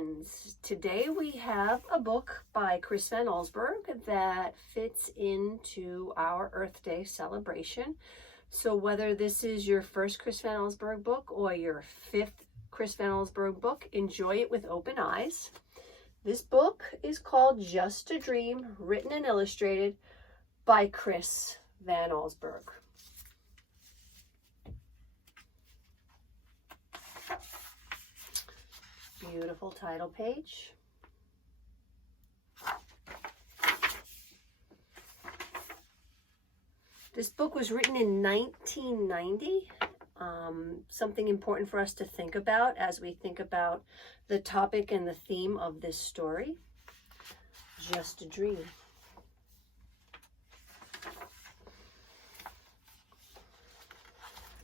friends. Today we have a book by Chris Van Allsburg that fits into our Earth Day celebration. So whether this is your first Chris Van Allsburg book or your fifth Chris Van Allsburg book, enjoy it with open eyes. This book is called Just a Dream, written and illustrated by Chris Van Allsburg. Beautiful title page. This book was written in 1990. Something important for us to think about as we think about the topic and the theme of this story. Just a Dream.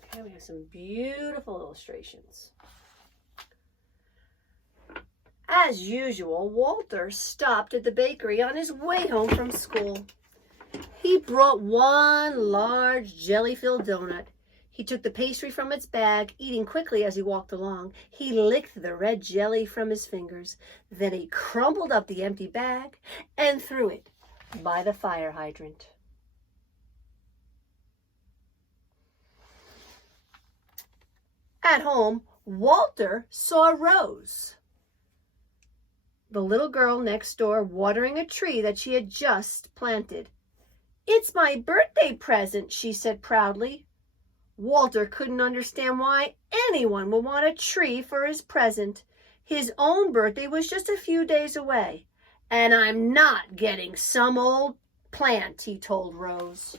Okay, we have some beautiful illustrations. As usual, Walter stopped at the bakery on his way home from school. He brought one large jelly-filled donut. He took the pastry from its bag, eating quickly as he walked along. He licked the red jelly from his fingers. Then he crumpled up the empty bag and threw it by the fire hydrant. At home, Walter saw Rose, the little girl next door, watering a tree that she had just planted. "It's my birthday present," she said proudly. Walter couldn't understand why anyone would want a tree for his present. His own birthday was just a few days away. "And I'm not getting some old plant," he told Rose.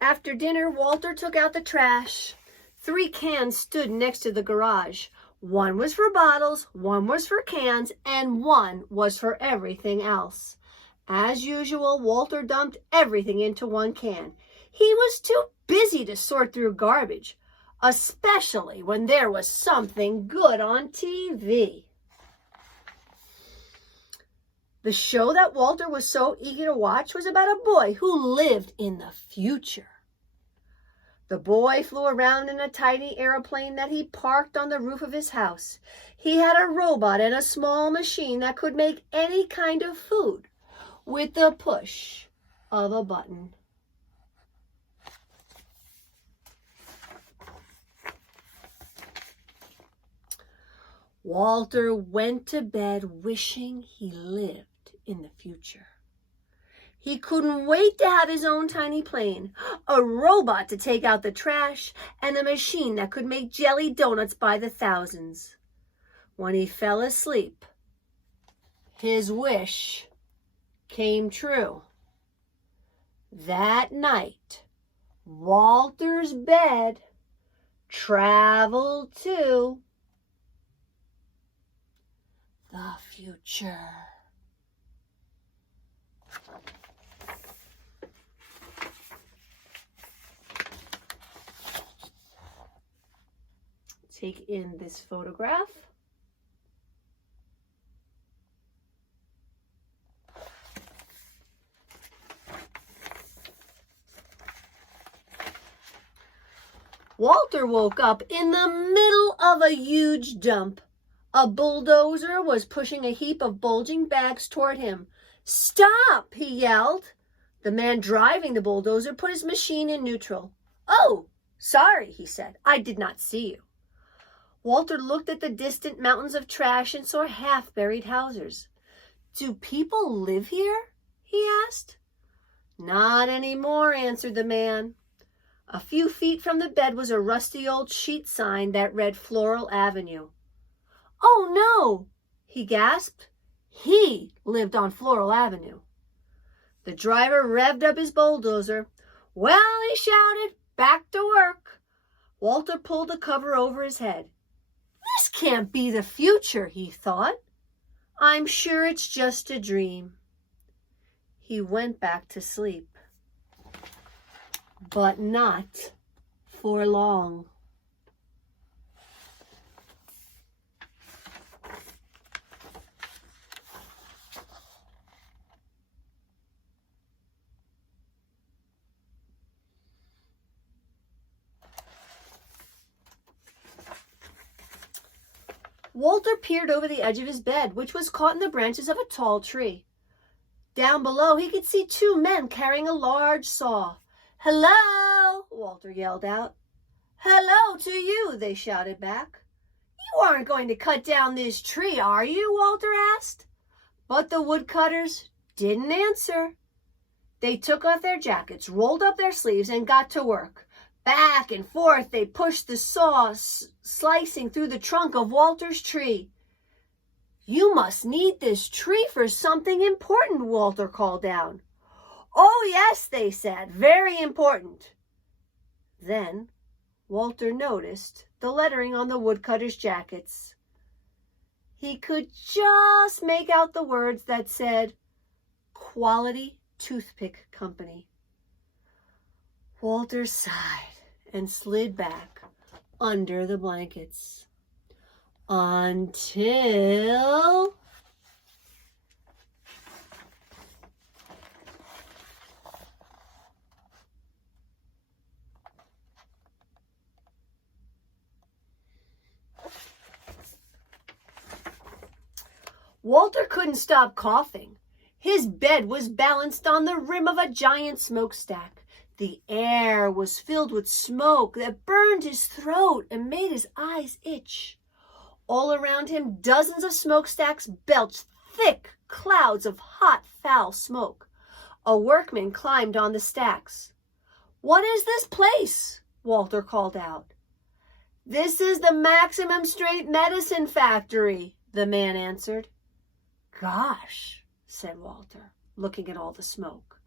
After dinner, Walter took out the trash. 3 cans stood next to the garage. One was for bottles, one was for cans, and one was for everything else. As usual, Walter dumped everything into one can. He was too busy to sort through garbage, especially when there was something good on TV. The show that Walter was so eager to watch was about a boy who lived in the future. The boy flew around in a tiny airplane that he parked on the roof of his house. He had a robot and a small machine that could make any kind of food with the push of a button. Walter went to bed wishing he lived in the future. He couldn't wait to have his own tiny plane, a robot to take out the trash, and a machine that could make jelly donuts by the thousands. When he fell asleep, his wish came true. That night, Walter's bed traveled to the future. Take in this photograph. Walter woke up in the middle of a huge dump. A bulldozer was pushing a heap of bulging bags toward him. "Stop!" he yelled. The man driving the bulldozer put his machine in neutral. "Oh, sorry," he said. "I did not see you." Walter looked at the distant mountains of trash and saw half-buried houses. "Do people live here?" he asked. "Not anymore," answered the man. A few feet from the bed was a rusty old sheet sign that read Floral Avenue. "Oh, no," he gasped. He lived on Floral Avenue. The driver revved up his bulldozer. "Well," he shouted, "back to work." Walter pulled the cover over his head. "This can't be the future," he thought. "I'm sure it's just a dream." He went back to sleep. But not for long. Walter peered over the edge of his bed, which was caught in the branches of a tall tree. Down below, he could see two men carrying a large saw. "Hello!" Walter yelled out. "Hello to you," they shouted back. "You aren't going to cut down this tree, are you?" Walter asked. But the woodcutters didn't answer. They took off their jackets, rolled up their sleeves, and got to work. Back and forth they pushed the saw, slicing through the trunk of Walter's tree. "You must need this tree for something important," Walter called down. "Oh, yes," they said, "very important." Then Walter noticed the lettering on the woodcutters' jackets. He could just make out the words that said, "Quality Toothpick Company." Walter sighed and slid back under the blankets until Walter couldn't stop coughing. His bed was balanced on the rim of a giant smokestack. The air was filled with smoke that burned his throat and made his eyes itch. All around him, dozens of smokestacks belched thick clouds of hot, foul smoke. A workman climbed on the stacks. "What is this place?" Walter called out. "This is the Maximum Strength Medicine Factory," the man answered. "Gosh," said Walter, looking at all the smoke.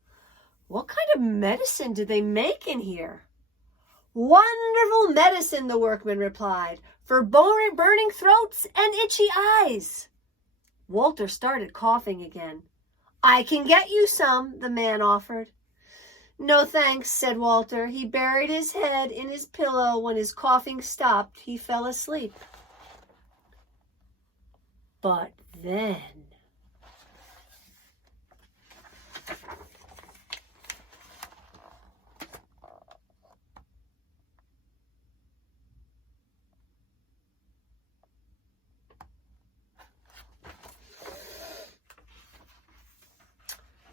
"What kind of medicine do they make in here?" "Wonderful medicine," the workman replied, "for burning throats and itchy eyes." Walter started coughing again. "I can get you some," the man offered. "No thanks," said Walter. He buried his head in his pillow. When his coughing stopped, he fell asleep. But then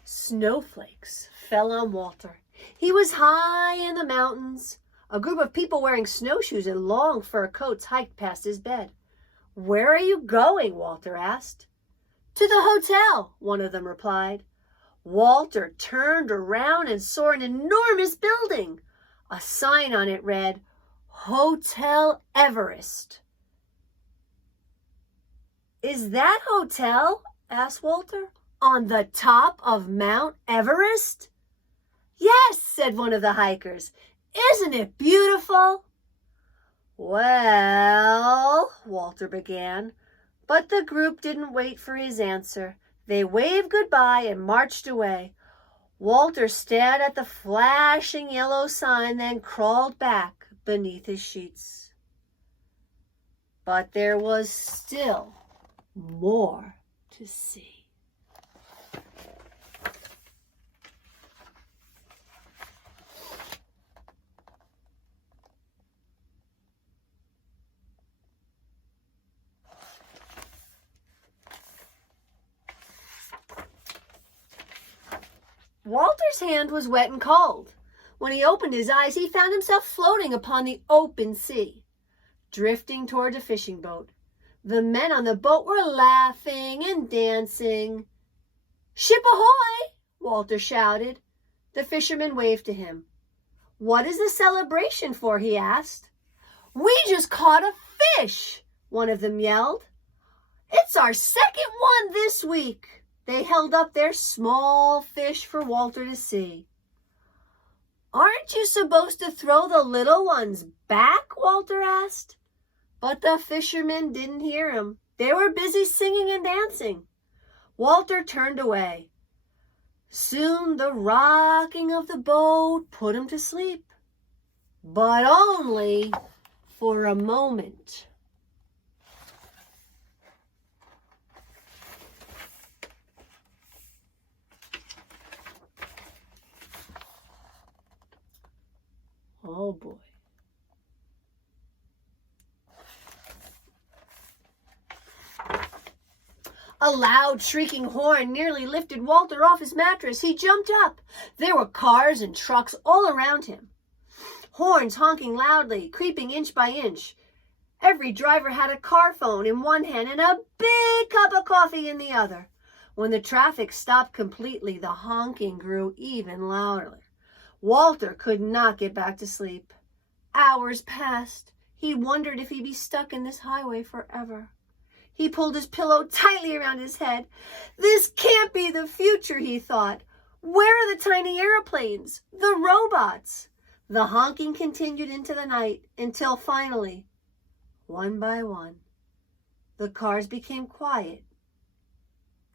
snowflakes fell on Walter. He was high in the mountains. A group of people wearing snowshoes and long fur coats hiked past his bed. "Where are you going?" Walter asked. "To the hotel," one of them replied. Walter turned around and saw an enormous building. A sign on it read, "Hotel Everest." "Is that hotel," asked Walter, "on the top of Mount Everest?" "Yes," said one of the hikers. "Isn't it beautiful?" "Well," Walter began, but the group didn't wait for his answer. They waved goodbye and marched away. Walter stared at the flashing yellow sign, then crawled back beneath his sheets. But there was still more to see. Walter's hand was wet and cold. When he opened his eyes, he found himself floating upon the open sea, drifting toward a fishing boat. The men on the boat were laughing and dancing. "Ship ahoy!" Walter shouted. The fisherman waved to him. "What is the celebration for?" he asked. "We just caught a fish!" one of them yelled. "It's our second one this week." They held up their small fish for Walter to see. "Aren't you supposed to throw the little ones back?" Walter asked. But the fishermen didn't hear him. They were busy singing and dancing. Walter turned away. Soon the rocking of the boat put him to sleep, but only for a moment. Oh boy. A loud, shrieking horn nearly lifted Walter off his mattress. He jumped up. There were cars and trucks all around him. Horns honking loudly, creeping inch by inch. Every driver had a car phone in one hand and a big cup of coffee in the other. When the traffic stopped completely, the honking grew even louder. Walter could not get back to sleep. Hours passed. He wondered if he'd be stuck in this highway forever. He pulled his pillow tightly around his head. This can't be the future, he thought. Where are the tiny airplanes? The robots? The honking continued into the night until finally, one by one, the cars became quiet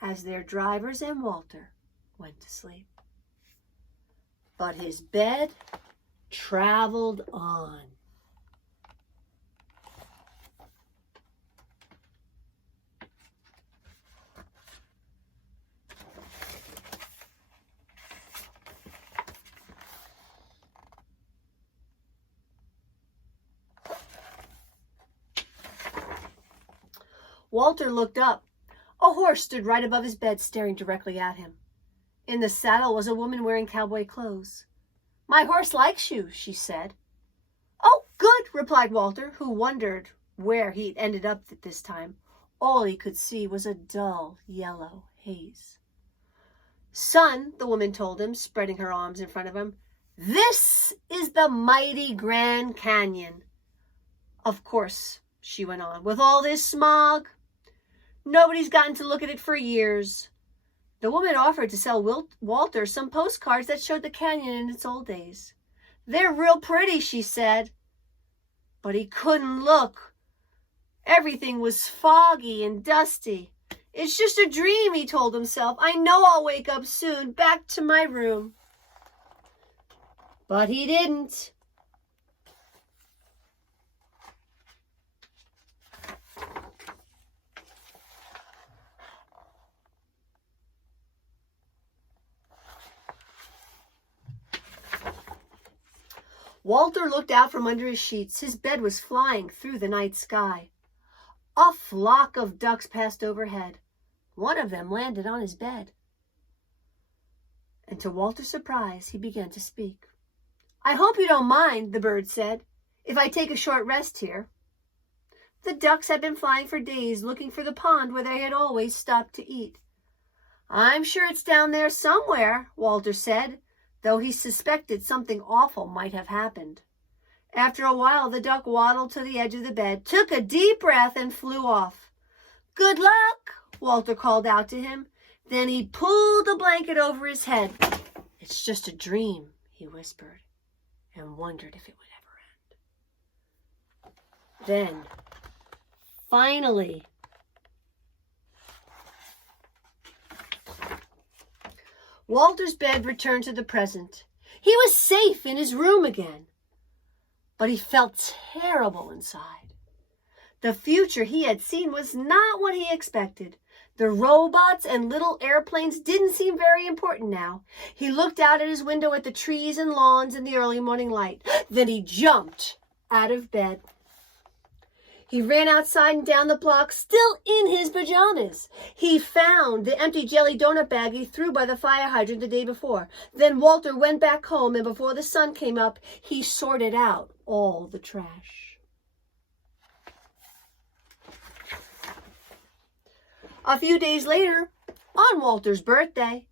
as their drivers and Walter went to sleep. But his bed traveled on. Walter looked up. A horse stood right above his bed, staring directly at him. In the saddle was a woman wearing cowboy clothes. "My horse likes you," she said. "Oh, good," replied Walter, who wondered where he'd ended up at this time. All he could see was a dull yellow haze. "Son," the woman told him, spreading her arms in front of him, "this is the mighty Grand Canyon. Of course," she went on, "with all this smog, nobody's gotten to look at it for years." The woman offered to sell Walter some postcards that showed the canyon in its old days. "They're real pretty," she said. But he couldn't look. Everything was foggy and dusty. "It's just a dream," he told himself. "I know I'll wake up soon, back to my room." But he didn't. Walter looked out from under his sheets. His bed was flying through the night sky. A flock of ducks passed overhead. One of them landed on his bed. And to Walter's surprise, he began to speak. "I hope you don't mind," the bird said, "if I take a short rest here." The ducks had been flying for days, looking for the pond where they had always stopped to eat. "I'm sure it's down there somewhere," Walter said, though he suspected something awful might have happened. After a while, the duck waddled to the edge of the bed, took a deep breath, and flew off. "Good luck," Walter called out to him. Then he pulled the blanket over his head. "It's just a dream," he whispered, and wondered if it would ever end. Then, finally, Walter's bed returned to the present. He was safe in his room again. But he felt terrible inside. The future he had seen was not what he expected. The robots and little airplanes didn't seem very important now. He looked out at his window at the trees and lawns in the early morning light. Then he jumped out of bed. He ran outside and down the block, still in his pajamas. He found the empty jelly donut bag he threw by the fire hydrant the day before. Then Walter went back home, and before the sun came up, he sorted out all the trash. A few days later, on Walter's birthday,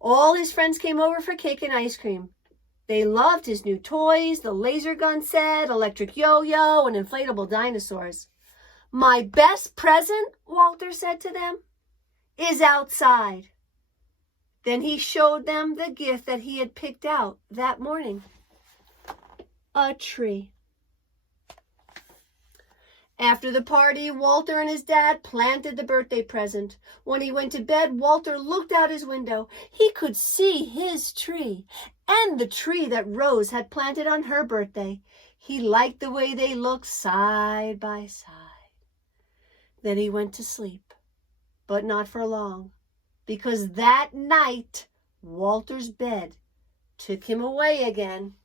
all his friends came over for cake and ice cream. They loved his new toys, the laser gun set, electric yo-yo, and inflatable dinosaurs. "My best present," Walter said to them, "is outside." Then he showed them the gift that he had picked out that morning. A tree. After the party, Walter and his dad planted the birthday present. When he went to bed, Walter looked out his window. He could see his tree and the tree that Rose had planted on her birthday. He liked the way they looked side by side. Then he went to sleep, but not for long, because that night Walter's bed took him away again.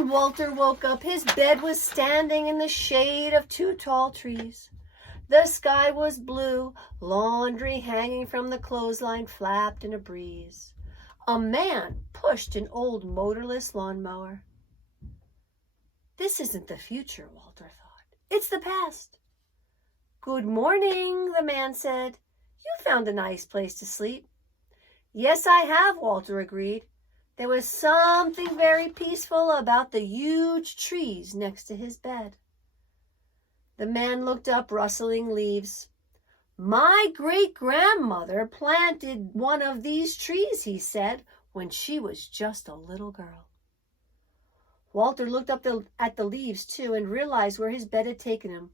When Walter woke up, his bed was standing in the shade of 2 tall trees. The sky was blue, laundry hanging from the clothesline flapped in a breeze. A man pushed an old motorless lawnmower. This isn't the future, Walter thought. It's the past. Good morning, the man said. You found a nice place to sleep. Yes, I have, Walter agreed. There was something very peaceful about the huge trees next to his bed. The man looked up, rustling leaves. My great-grandmother planted one of these trees, he said, when she was just a little girl. Walter looked up at the leaves, too, and realized where his bed had taken him.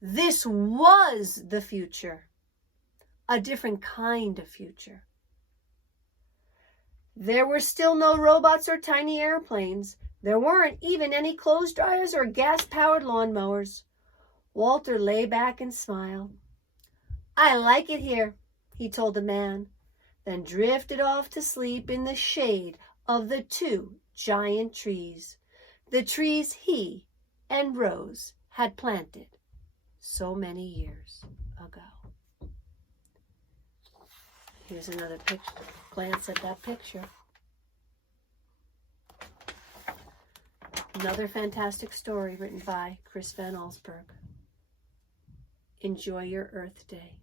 This was the future, a different kind of future. There were still no robots or tiny airplanes. There weren't even any clothes dryers or gas-powered lawnmowers. Walter lay back and smiled. I like it here, he told the man, then drifted off to sleep in the shade of the 2 giant trees, the trees he and Rose had planted so many years ago. Here's another picture. Glance at that picture. Another fantastic story written by Chris Van Allsburg. Enjoy your Earth Day.